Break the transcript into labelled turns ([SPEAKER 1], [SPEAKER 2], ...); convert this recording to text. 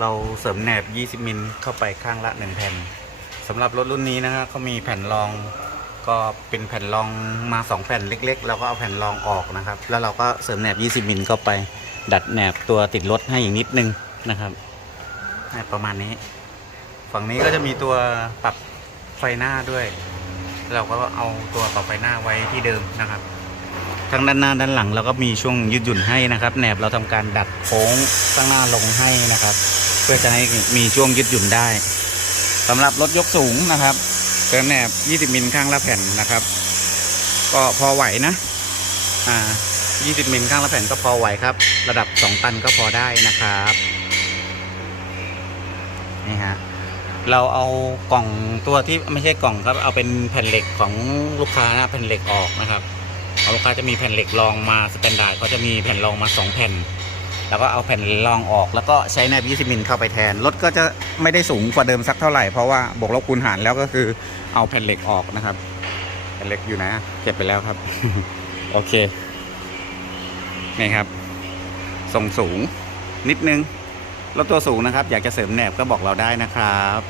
[SPEAKER 1] เราเสริมแหนบ 20 มิลเข้าไปข้างละ 1 แผ่นสำหรับรถรุ่นนี้นะฮะเขามีแผ่นรองก็เป็นแผ่นรองมา 2 แผ่นเล็ก ๆ เราก็เอาแผ่นรองออกนะครับ แล้วเราก็เสริมแหนบ 20 มิลเข้าไป ดัดแหนบตัวติดรถให้อีกนิดนึงนะครับประมาณนี้ ฝั่งนี้ก็จะมีตัวปรับไฟหน้าด้วย เราก็เอาตัวปรับไฟหน้าไว้ที่เดิมนะครับ ทั้งด้านหน้าด้านหลังเราก็มีช่วงยืดหยุ่นให้นะครับแหนบเราทำการดัดโค้งข้างหน้าลงให้นะครับ เพื่อจะให้มีช่วงยืดหยุ่นได้สำหรับรถยกสูงนะครับเติมแหนบ 20 มิลข้างละแผ่นนะครับ ก็พอไหวนะอ่า20 มิลข้างละแผ่นก็พอไหวครับ ระดับ 2 ตันก็พอได้นะครับนี่ฮะเราเอากล่องตัวที่ไม่ใช่กล่องครับ เอาเป็นแผ่นเหล็กของลูกค้านะแผ่นเหล็กออกนะครับ เอาลูกค้าจะมีแผ่นเหล็กรองมาสแตนดาร์ดเขาจะมีแผ่นรองมา 2 แผ่น แล้วก็เอาแผ่นรองออก แล้วก็ใช้แนบ20มิลเข้าไปแทนรถก็จะไม่ได้สูงกว่าเดิมสักเท่าไหร่เพราะว่าบวกลบคูณหารแล้วก็คือเอาแผ่นเหล็กออกนะครับแผ่นเหล็กอยู่นะเก็บไปแล้วครับ โอเคนี่ครับทรงสูงนิดนึงรถตัวสูงนะครับ อยากจะเสริมแหนบก็บอกเราได้นะครับ